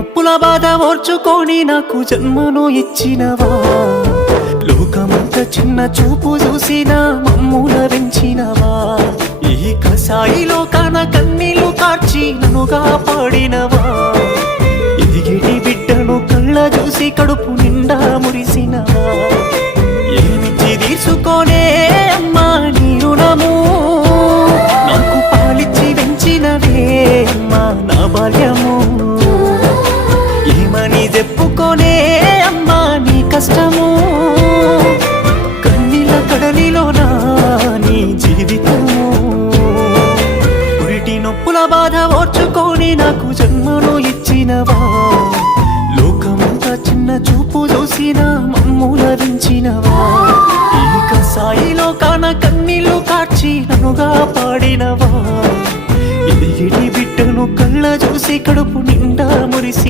నొప్పుల బాధ ఓర్చుకొని నాకు జన్మను ఇచ్చినవా, లోకమంత చిన్న చూపు చూసిన మమ్ముల పెంచినవా, ఈ కసాయి లోకాన కన్నీళ్లు కార్చి నన్నుగా పాడినవా, ఎదిగిటి బిడ్డను కళ్ళ చూసి కడుపు నిండా మురిసినవా, ఏమిచ్చి తీసుకోనే అమ్మా నీ రుణము, నాకు పాలిచ్చి పెంచినవే అమ్మా నా బాల్యము, ఏమని చెప్పుకోనే అమ్మా నీ కష్టము, కన్నీళ్ళ కడలిలోనా నీ జీవితము, పురిటి నొప్పుల బాధ ఓర్చుకొని నాకు జన్మను ఇచ్చినవా, లోకమంతా చిన్న చూపు చూసిన మమ్ముల పెంచినవా, ఈ కసాయిలో కాన కన్నీళ్లు కార్చి నన్నుగా పాడినవా, ఎదిగిటి బిడ్డను కళ్ళ చూసి కడుపు నిండా మురిసి